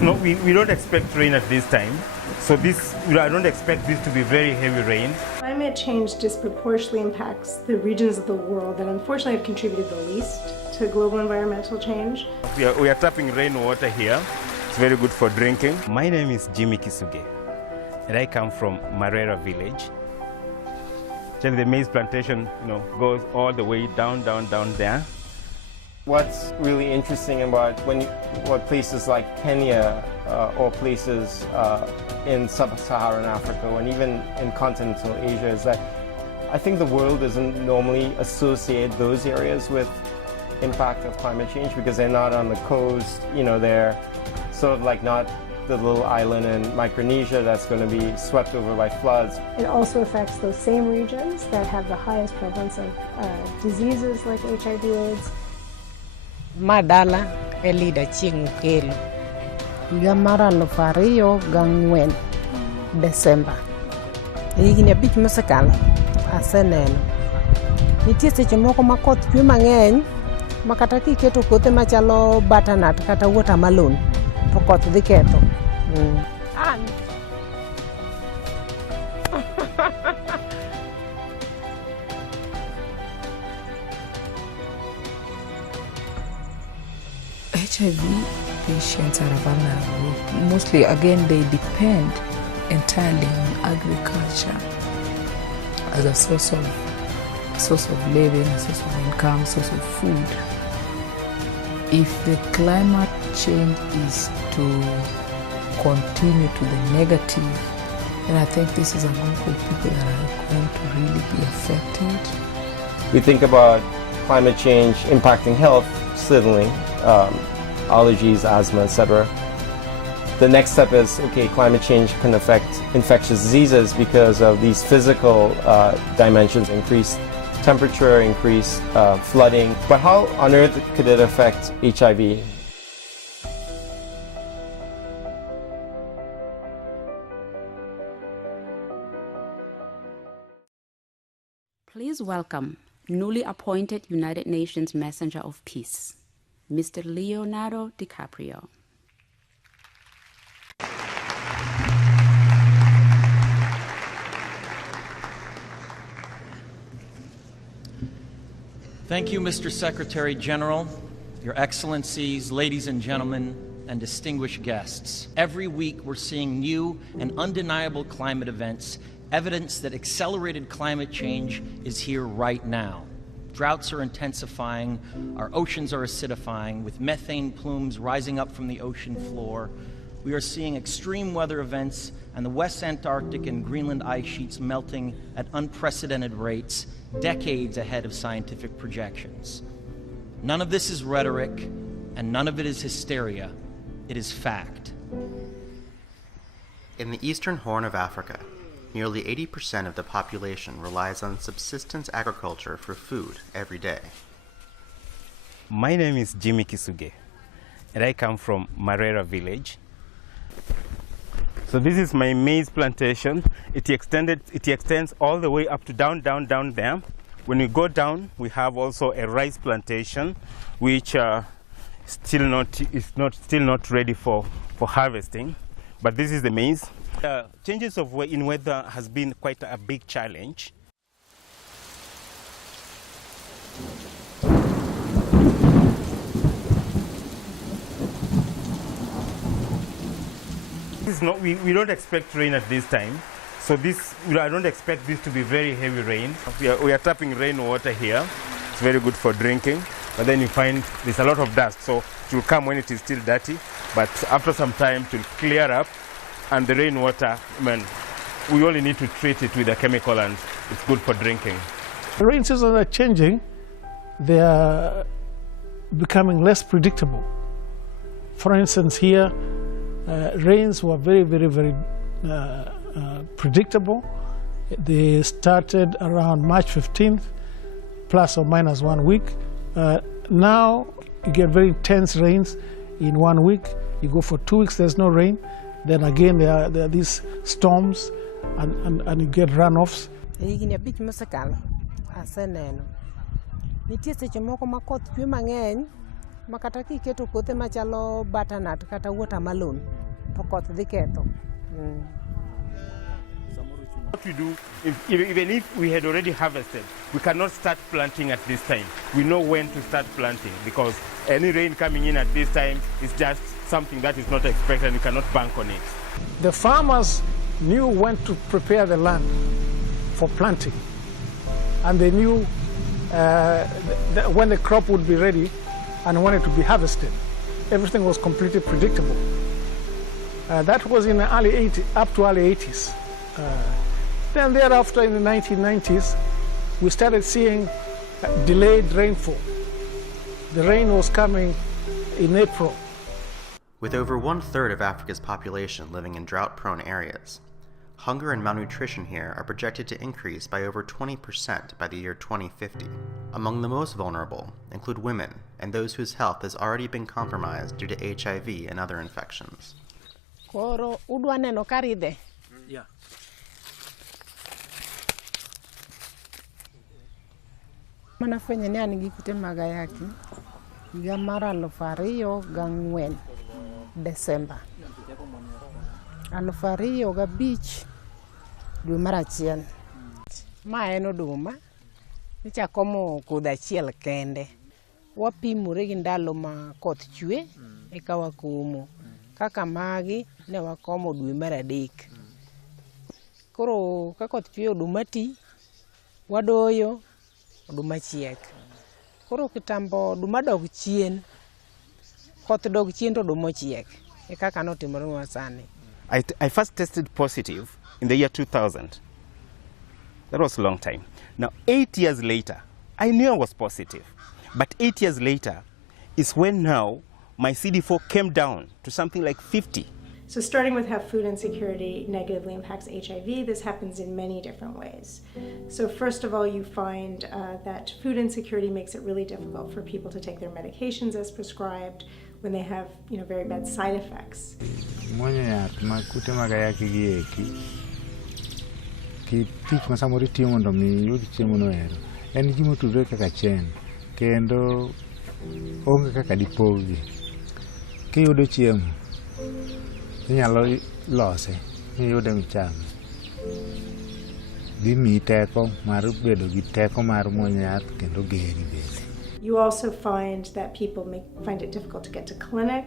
We don't expect rain at this time, so I don't expect this to be very heavy rain. Climate change disproportionately impacts the regions of the world that unfortunately have contributed the least to global environmental change. We are tapping rainwater here. It's very good for drinking. My name is Jimmy Kisuge, and I come from Marera village. Actually, the maize plantation, goes all the way down there. What's really interesting about what places like Kenya or places in sub-Saharan Africa and even in continental Asia is that I think the world doesn't normally associate those areas with impact of climate change because they're not on the coast, they're sort of like not the little island in Micronesia that's going to be swept over by floods. It also affects those same regions that have the highest prevalence of diseases like HIV/AIDS. Madala elida chieng kelo higa mar 2004 Desemba higni 5 mosekalo aseneno nitie seche moko ma koth chwe mang'eny ma kata kiketo kothe machalo butternut kata watermelon to koth dhi ketho. HIV patients are vulnerable. Mostly, again, they depend entirely on agriculture as a source of living, a source of income, source of food. If the climate change is to continue to the negative, then I think this is a group of people that are going to really be affected. We think about climate change impacting health, certainly. Allergies, asthma, etc. The next step is, okay, climate change can affect infectious diseases because of these physical dimensions, increased temperature, increased flooding. But how on earth could it affect HIV? Please welcome newly appointed United Nations Messenger of Peace, Mr. Leonardo DiCaprio. Thank you, Mr. Secretary General, Your Excellencies, ladies and gentlemen, and distinguished guests. Every week we're seeing new and undeniable climate events, evidence that accelerated climate change is here right now. Droughts are intensifying, our oceans are acidifying, with methane plumes rising up from the ocean floor. We are seeing extreme weather events and the West Antarctic and Greenland ice sheets melting at unprecedented rates, decades ahead of scientific projections. None of this is rhetoric, and none of it is hysteria. It is fact. In the eastern Horn of Africa, nearly 80% of the population relies on subsistence agriculture for food every day. My name is Jimmy Kisuge, and I come from Marera village. So this is my maize plantation. It extends all the way up to down there. When we go down, we have also a rice plantation, which still not ready for harvesting. But this is the maize. Changes in weather has been quite a big challenge. We don't expect rain at this time, so I don't expect this to be very heavy rain. We are tapping rainwater here. It's very good for drinking, but then you find there's a lot of dust, so it will come when it is still dirty, but after some time it will clear up, and the rainwater, we only need to treat it with a chemical and it's good for drinking. The rain seasons are changing. They are becoming less predictable. For instance, here, rains were very predictable. They started around March 15th, plus or minus 1 week. Now you get very intense rains in 1 week. You go for 2 weeks, there's no rain. Then again, there are these storms, and you get runoffs. Nitie seche moko ma koth chwe mang'eny makata kiketo kothe machalo butternut kata watermelon to koth dhi ketho. What we do, even if we had already harvested, we cannot start planting at this time. We know when to start planting because any rain coming in at this time is just something that is not expected and you cannot bank on it. The farmers knew when to prepare the land for planting, and they knew when the crop would be ready and when it would be harvested. Everything was completely predictable. That was in the early 80s, up to early 80s. Then thereafter, in the 1990s, we started seeing delayed rainfall. The rain was coming in April. With over 1/3 of Africa's population living in drought-prone areas, hunger and malnutrition here are projected to increase by over 20% by the year 2050. Among the most vulnerable include women and those whose health has already been compromised due to HIV and other infections. Koro udwa neno karide. Yeah. Manafwenyo ni an gi kute mag ayaki higa mar 2004 Desemba. 2005 dwe mar achiel. Ma en oduma. Ichakomo kodhi achiel kende. Wapimore gi ndalo ma koth chwe eka wakomo. Kaka magi ne wakomo dwe mar adek. Koro ka koth chwe oduma ti, wadoyo oduma chiek. Koro kitambo oduma dog chien, koth dog chien to oduma chiek. E kaka notimore sani. I first tested positive in the year 2000. That was a long time. Now, 8 years later, I knew I was positive. But 8 years later is when now my CD4 came down to something like 50. So starting with how food insecurity negatively impacts HIV, this happens in many different ways. So first of all, you find that food insecurity makes it really difficult for people to take their medications as prescribed when they have, very bad side effects. Mwonyo yath ma kute mag ayaki gi eki ki tich ma samoro itiyo mondo mi iyud chiemo no ero en gima otudore kaka chen kendo onge kaka dipoggi. Kiyudo chiemo inyalo lose miyude michame, dhi miyi teko mar bedo gi teko mar mwonyo yath kendo geri bende. You also find that people find it difficult to get to clinic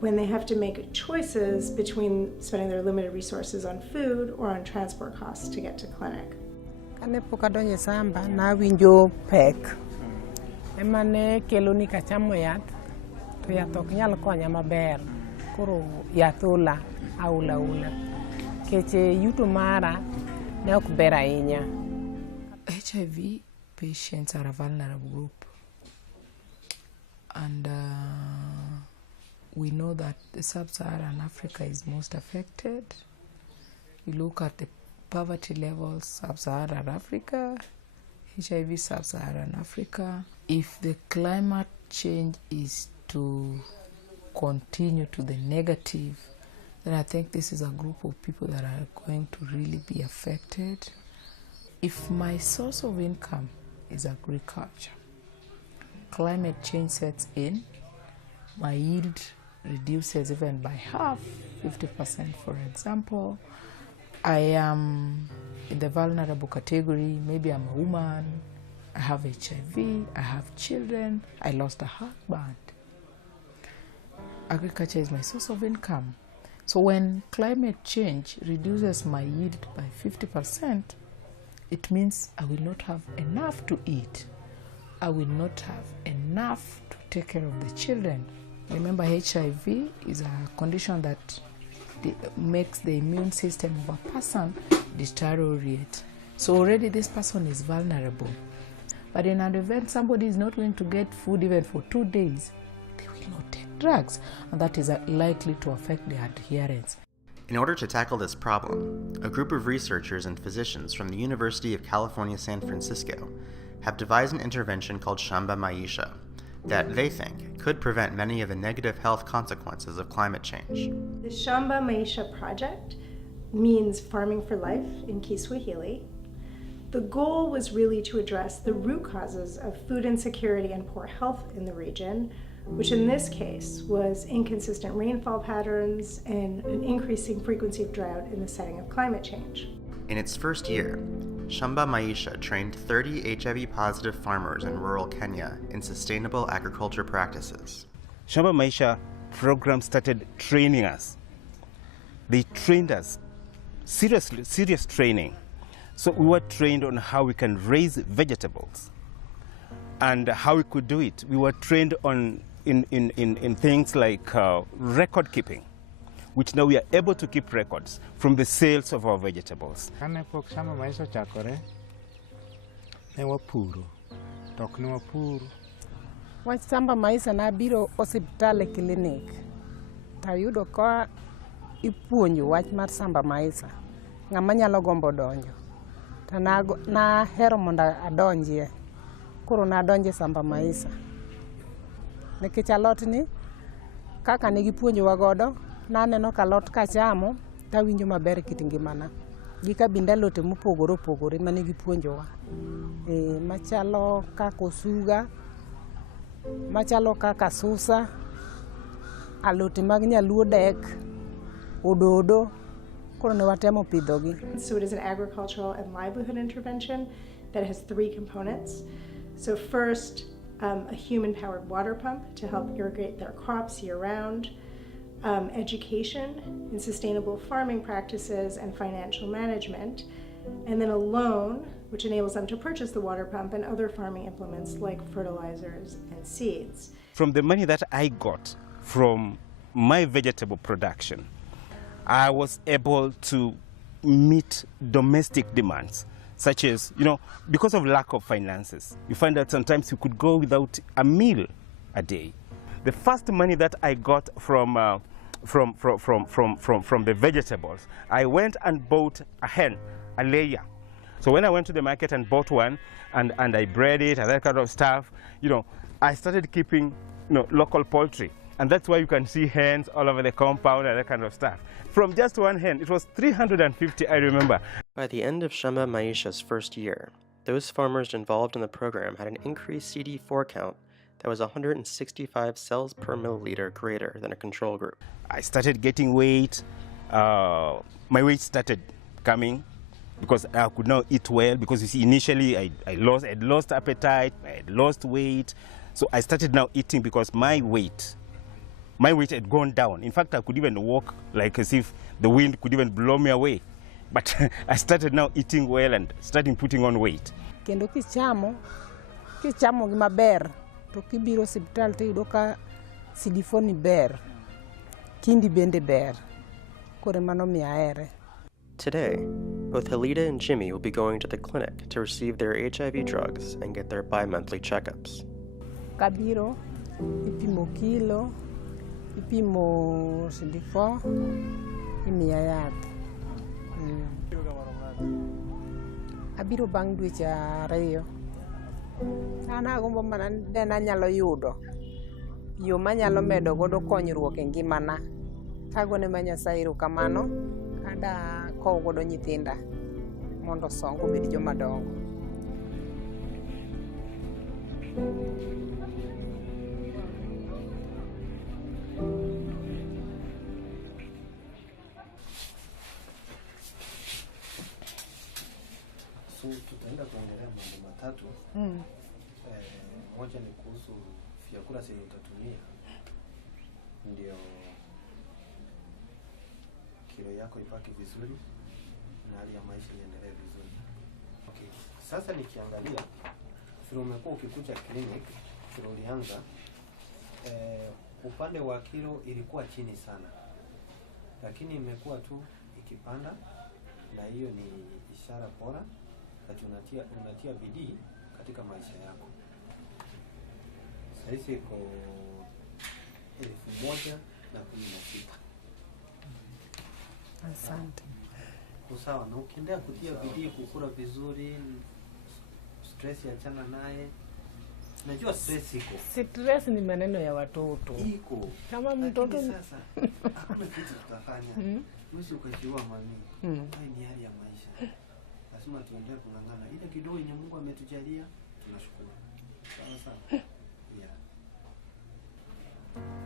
when they have to make choices between spending their limited resources on food or on transport costs to get to clinic. Kane pok adonjo e Shamba, nawinjo pek. Emane kelo ni kachamo yath, to yath ok nyal konya maber. Koro yath ola, aula. Keche yuto mara ne ok ber ahinya. HIV patients are a vulnerable group, and we know that the sub-Saharan Africa is most affected. You look at the poverty levels, sub-Saharan Africa, HIV sub-Saharan Africa. If the climate change is to continue to the negative, then I think this is a group of people that are going to really be affected. If my source of income is agriculture, climate change sets in, my yield reduces even by half, 50% for example. I am in the vulnerable category, maybe I'm a woman, I have HIV, I have children, I lost a husband. Agriculture is my source of income. So when climate change reduces my yield by 50%, it means I will not have enough to eat. I will not have enough to take care of the children. Remember, HIV is a condition that makes the immune system of a person deteriorate. So already this person is vulnerable. But in an event somebody is not going to get food even for 2 days, they will not take drugs, and that is likely to affect their adherence. In order to tackle this problem, a group of researchers and physicians from the University of California, San Francisco have devised an intervention called Shamba Maisha that they think could prevent many of the negative health consequences of climate change. The Shamba Maisha project means farming for life in Kiswahili. The goal was really to address the root causes of food insecurity and poor health in the region, which in this case was inconsistent rainfall patterns and an increasing frequency of drought in the setting of climate change. In its first year, Shamba Maisha trained 30 HIV-positive farmers in rural Kenya in sustainable agriculture practices. Shamba Maisha program started training us. They trained us, serious training. So we were trained on how we can raise vegetables and how we could do it. We were trained on in things like record keeping, which now we are able to keep records from the sales of our vegetables. Shamba Maisha chakore, ne wapuro, tok ne wapuro. Wach Shamba Maisha nabiro osiptal clinic. Tayudo ka ipuonjo wach mar Shamba Maisha. Ng'ama nyalo gombo donjo. Ta na hero monda adonjie. Koro na donje Shamba Maisha. Nikech alot ni kaka ne gipuonjowa godo, naneno ka alot kachamo tawinjo maber kit ngimana. Gi kabinde alote mopogore opogore mane gipuonjowa. Machalo kaka osuga, machalo kaka susa, alote mag nyaluo dek, ododo, koro ne watemo pidhogi. So it is an agricultural and livelihood intervention that has 3 components. So first, a human-powered water pump to help irrigate their crops year-round, education in sustainable farming practices and financial management, and then a loan which enables them to purchase the water pump and other farming implements like fertilizers and seeds. From the money that I got from my vegetable production, I was able to meet domestic demands, such as, because of lack of finances, you find that sometimes you could go without a meal a day. The first money that I got from the vegetables, I went and bought a hen, a layer. So when I went to the market and bought one, and I bred it and that kind of stuff, I started keeping, local poultry. And that's why you can see hens all over the compound and that kind of stuff. From just one hen, it was 350, I remember. By the end of Shamba Maisha's first year, those farmers involved in the program had an increased CD4 count that was 165 cells per milliliter greater than a control group. I started getting weight. My weight started coming because I could now eat well, because you see, initially I had lost appetite, I had lost weight. So I started now eating because my weight had gone down. In fact, I could even walk like as if the wind could even blow me away. But I started now eating well and starting putting on weight. Kendo kichamo gi maber, to kibiro hospital tiyudo ka CD4 ni ber, kindi bende ber, kore mano mi ahere. Today, both Helida and Jimmy will be going to the clinic to receive their HIV drugs and get their bi-monthly checkups. Kabiro, ipimo kilo, ipimo CD4, imiya yath. Abiro bang' dweche 2. An agombo mana den anyalo yudo yo manyalo medo godo konyruok e ngimana. Kagone ma Nyasaye erokamano, kada kowo godo nyithinda mondo songo obed joma dongo. Tutaenda kuongelea mambo matatu. Moja ni kuhusu vyakula zenye utatumia ndio kilo yako ipake vizuri na hali ya maisha iendelee vizuri. Okay. Sasa nikiangalia vile umekuwa ukikuja clinic, vile ulianza, upande wa kilo ilikuwa chini sana, lakini imekuwa tu ikipanda, na hiyo ni ishara bora kati unatia bidii katika maisha yako. Sasa iko 1116. Asante. Sawa, na ukiendelea kutia bidii, kukula vizuri, stress achana naye. Najua stress iko. Stress ni maneno ya watoto. Iko. Kama mtoto sasa hakuna kitu tutafanya. Mwisho ukachiwa mami. Hai ni hali ya maisha. lazima tuendelee kung'ang'ana. Ile kidogo yenye Mungu ametujalia tunashukuru. Sawa sawa. Yeah.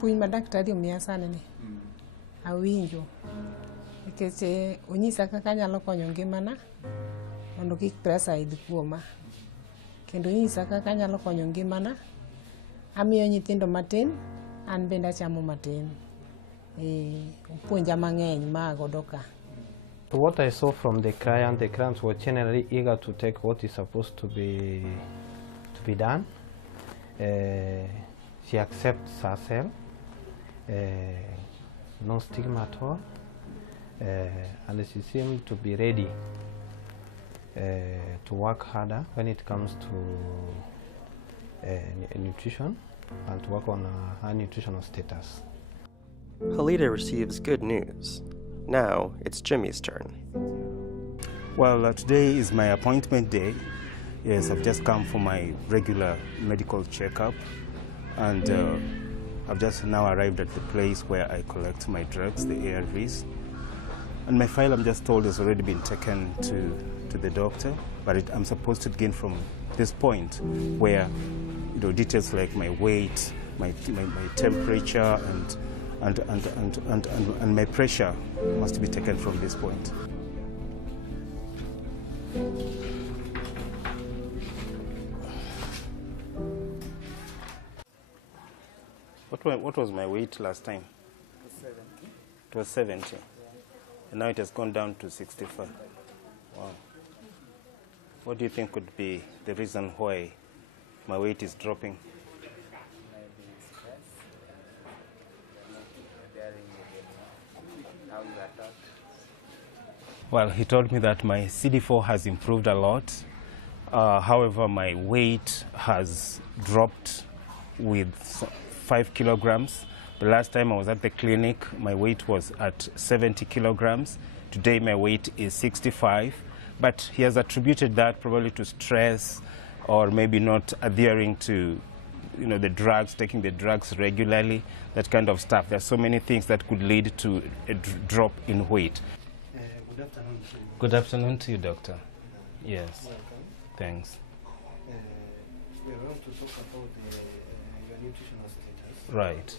Puonj ma daktari omiya sani ni awinjo nikech onyisa kaka anyalo konyo ngimana mondo kik pressure idh kuoma, kendo onyisa kaka anyalo konyo ngimana, amiyo nyithindo matin, an bende achamo matin. Puonja mang'eny magodo ka. What I saw from the clients were generally eager to take what is supposed to be done. She accepts herself, no stigma at all, and she seemed to be ready to work harder when it comes to nutrition and to work on her nutritional status. Halida receives good news. Now it's Jimmy's turn. Well, today is my appointment day. Yes, I've just come for my regular medical checkup, and I've just now arrived at the place where I collect my drugs, the ARVs. And my file, I'm just told, has already been taken to the doctor, but I'm supposed to begin from this point where, you know, details like my weight, my temperature, and my pressure must be taken from this point. What was my weight last time? 70. It was 70. And now it has gone down to 65. Wow. What do you think could be the reason why my weight is dropping? Well, he told me that my CD4 has improved a lot. However, my weight has dropped with 5 kilograms. The last time I was at the clinic, my weight was at 70 kilograms. Today, my weight is 65. But he has attributed that probably to stress or maybe not adhering to, you know, the drugs, taking the drugs regularly, that kind of stuff. There's so many things that could lead to a drop in weight. Good afternoon. Good afternoon to you, doctor. Yes. Welcome. Thanks. We are going to talk about your nutritional status. Right.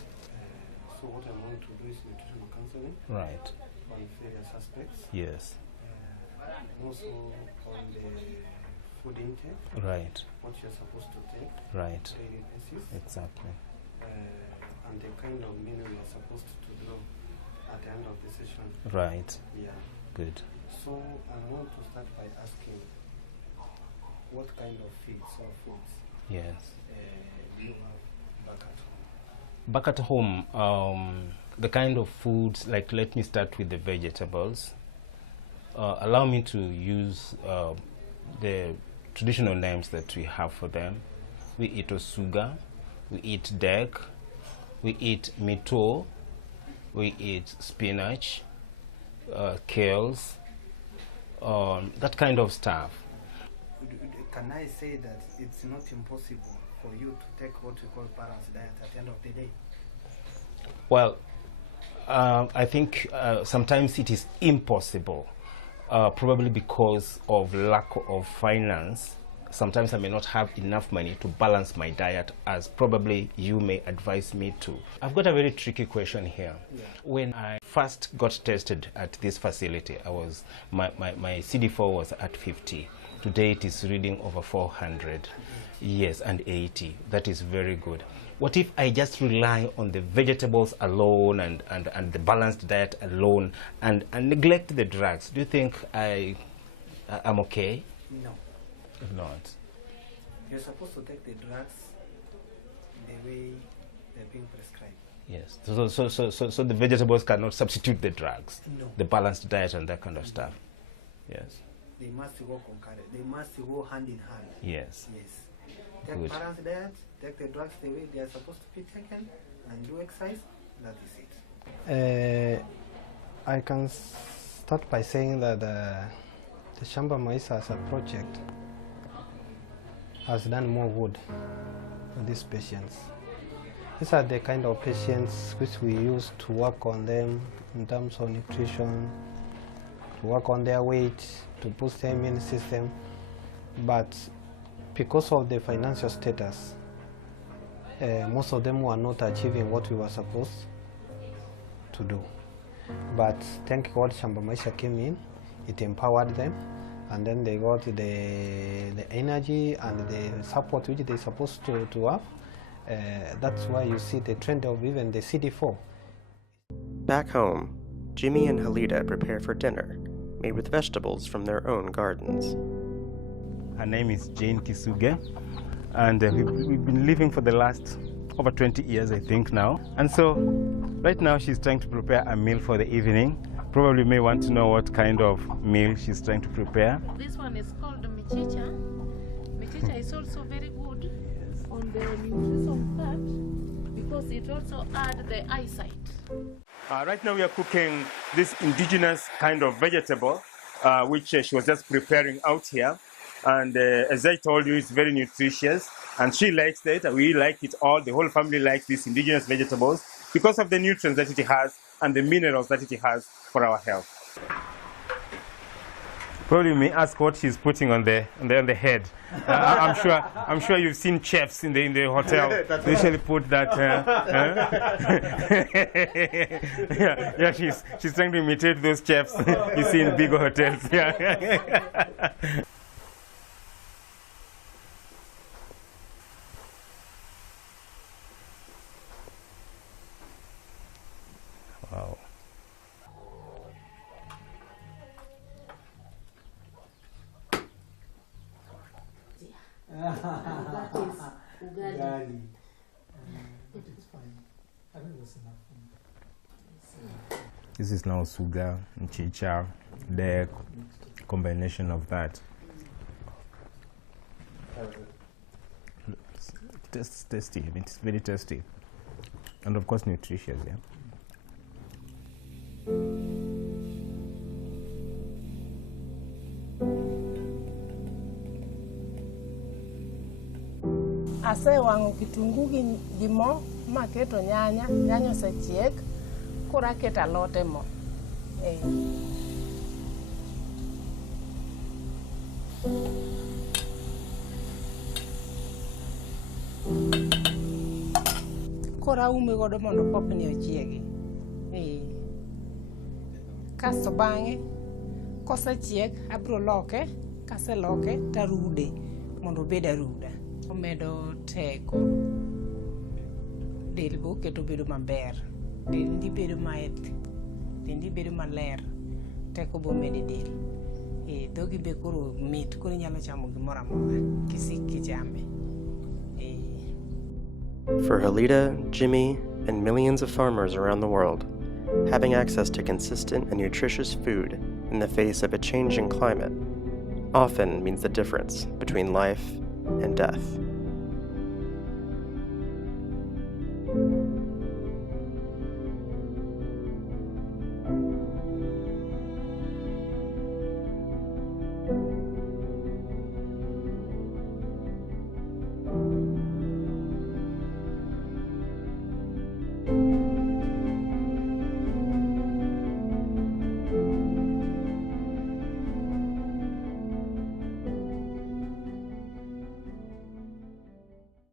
So what I'm going to do is nutritional counseling. Right. On various aspects. Yes. Also on the food intake. Right. What you're supposed to take. Right. Daily basis. Exactly. And the kind of meal you're supposed to do at the end of the session. Right. Yeah. Good. So I want to start by asking what kind of feeds or foods Yes. do you have back at home? Back at home, the kind of foods, like, let me start with the vegetables. Allow me to use the traditional names that we have for them. We eat osuga, we eat dek, we eat mito, we eat spinach, kales, that kind of stuff. Can I say that it's not impossible for you to take what we call balanced diet at the end of the day? Well, I think sometimes it is impossible, probably because of lack of finance. Sometimes I may not have enough money to balance my diet as probably you may advise me to. I've got a very tricky question here. Yeah. When I first got tested at this facility, my CD4 was at 50. Today it is reading over 400. Yes, and 80. That is very good. What if I just rely on the vegetables alone and the balanced diet alone and neglect the drugs? Do you think I'm okay? No. If not? You're supposed to take the drugs the way they're being prescribed. Yes. So the vegetables cannot substitute the drugs? No. The balanced diet and that kind of stuff? Yes. They must go concurrent. They must go hand in hand. Yes. Yes. Take Good. balanced diet, take the drugs the way they are supposed to be taken, and do exercise. That is it. I can start by saying that the Shamba Maisha as a project has done more good for these patients. These are the kind of patients which we use to work on them in terms of nutrition, to work on their weight, to boost their immune system. But because of the financial status, most of them were not achieving what we were supposed to do. But thank God Shamba Maisha came in, it empowered them, and then they got the energy and the support which they're supposed to have. That's why you see the trend of even the CD4. Back home, Jimmy and Halida prepare for dinner, made with vegetables from their own gardens. Her name is Jane Kisuge, and we've been living for the last over 20 years, I think now. And so right now she's trying to prepare a meal for the evening. Probably may want to know what kind of meal she's trying to prepare. This one is called michicha. Michicha is also very good on the nutrition part because it also adds the eyesight. Right now we are cooking this indigenous kind of vegetable, which she was just preparing out here. And as I told you, it's very nutritious, and she likes it, and we like it all. The whole family likes these indigenous vegetables because of the nutrients that it has and the minerals that it has for our health. Probably you may ask what she's putting on the head. I'm sure you've seen chefs in the hotel. They usually put that. Yeah, she's trying to imitate those chefs you see in big hotels. Yeah. Wow. That is ugali. But it's fine. I think that's enough. This is now sugar, mchicha, the combination of that. It's tasty. It's very tasty, and of course nutritious. Yeah. Asewango kitungu gi mo maketo nyanya osechiek koro aketo alot e mo. Koro aume godo mondo popni ochiegi. Kasto bang'e kosechiek abiro loke, kaseloke tarude mondo obed aruda. Omedo teko, del bo keto bedo maber, dendi bedo maeth, dendi bedo maler, teko bo mede del. Dhogi be koro mit, koro inyalo chamo gimoro amora kisik kichame. For Halida, Jimmy, and millions of farmers around the world, having access to consistent and nutritious food in the face of a changing climate often means the difference between life and death.